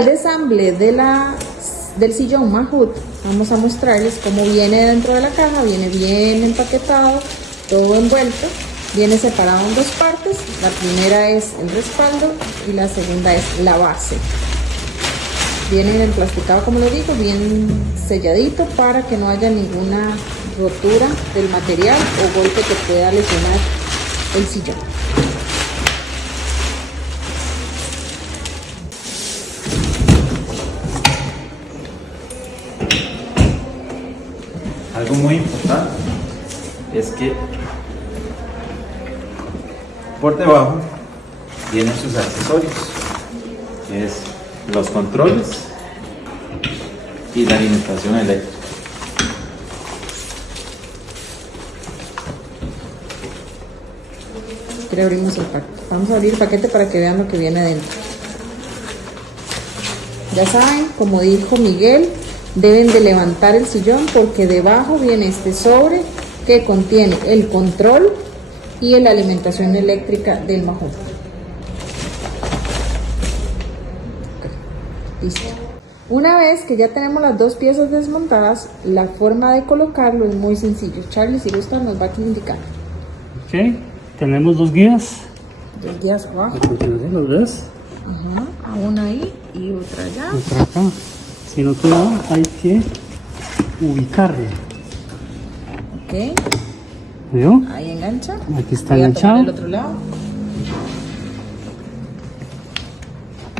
El ensamble del sillón Mahout, vamos a mostrarles cómo viene dentro de la caja. Viene bien empaquetado, todo envuelto, viene separado en dos partes. La primera es el respaldo y la segunda es la base. Viene emplasticado, como les digo, bien selladito para que no haya ninguna rotura del material o golpe que pueda lesionar el sillón. Algo muy importante es que por debajo vienen sus accesorios, que es los controles y la alimentación eléctrica. Aquí abrimos el paquete. Vamos a abrir el paquete para que vean lo que viene dentro. Ya saben, como dijo Miguel, deben de levantar el sillón porque debajo viene este sobre que contiene el control y la alimentación eléctrica del Mahout. Listo. Una vez que ya tenemos las dos piezas desmontadas, la forma de colocarlo es muy sencillo. Charlie, si gusta, nos va a indicar. Ok, tenemos dos guías. Dos guías abajo. ¿Los ves? Ajá, una ahí y otra allá. Otra acá. Si no te da, hay que ubicarlo. Ok. ¿Vio? Ahí engancha. Aquí está Voy a enganchado. tomar el otro lado.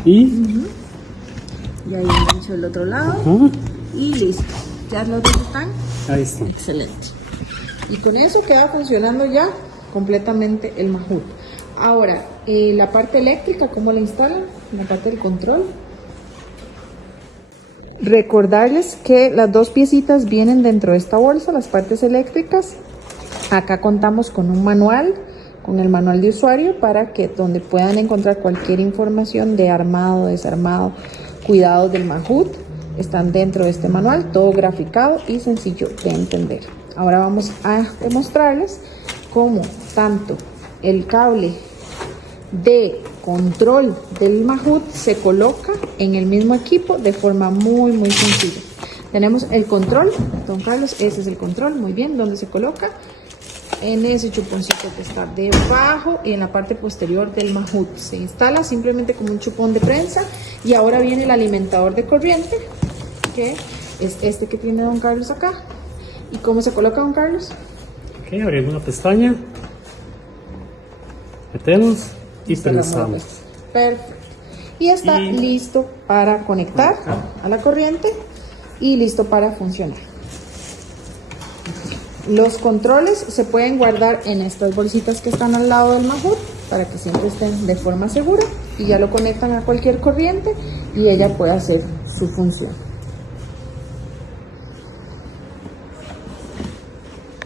Y Y ahí engancho el otro lado. ajá, Y listo. Ya los dos están. ahí está. Excelente. Y con eso queda funcionando ya completamente el Mahout. Ahora, la parte eléctrica, ¿cómo la instalan? La parte del control. Recordarles que las dos piecitas vienen dentro de esta bolsa, las partes eléctricas. Acá contamos con un manual, con el manual de usuario para que donde puedan encontrar cualquier información de armado, desarmado, cuidados del Mahout, están dentro de este manual, todo graficado y sencillo de entender. Ahora vamos a demostrarles cómo tanto el cable de control del Mahout se coloca en el mismo equipo de forma muy sencilla. Tenemos el control, don Carlos, ese es el control, muy bien, donde se coloca en ese chuponcito que está debajo y en la parte posterior del Mahout. Se instala simplemente como un chupón de prensa y ahora viene el alimentador de corriente, que es este que tiene don Carlos acá. ¿Y cómo se coloca, don Carlos? Ok, abrimos la pestaña. Metemos y prensamos. Perfecto. Y está listo para conectar a la corriente y listo para funcionar. Los controles se pueden guardar en estas bolsitas que están al lado del Mahout para que siempre estén de forma segura y ya lo conectan a cualquier corriente y ella puede hacer su función.